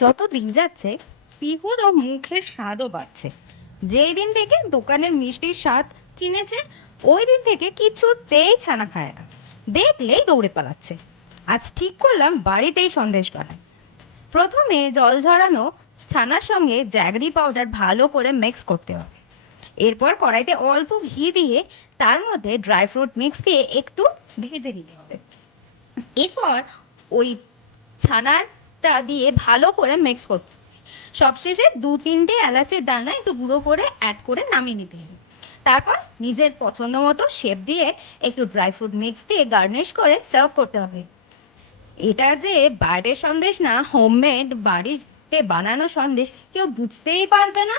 যত দিন যাচ্ছে পিহুর ও মুখের স্বাদও বাড়ছে। যেই দিন থেকে দোকানের মিষ্টির স্বাদ চিনেছে, ওই দিন থেকে কিছুতেই ছানা খায় না, দেখলেই দৌড়ে পালাচ্ছে। আজ ঠিক করলাম বাড়িতেই সন্দেশ বানাই। প্রথমে জল ঝরানো ছানার সঙ্গে জ্যাগরি পাউডার ভালো করে মিক্স করতে হবে। এরপর কড়াইতে অল্প ঘি দিয়ে তার মধ্যে ড্রাই ফ্রুট মিক্স দিয়ে একটু ভেজে নিতে হবে। এরপর ওই ছানাটা দিয়ে ভালো করে মিক্স করতে হবে। সবশেষে 2-3টে এলাচের দানা একটু গুঁড়ো করে অ্যাড করে নামিয়ে নিতে হবে। তারপর নিজের পছন্দ মতো শেপ দিয়ে একটু ড্রাই ফ্রুট মিক্স দিয়ে গার্নিশ করে সার্ভ করতে হবে। এটা যে বাইরের সন্দেশ না, হোমমেড বাড়িতে বানানো সন্দেশ, কেউ বুঝতেই পারবে না।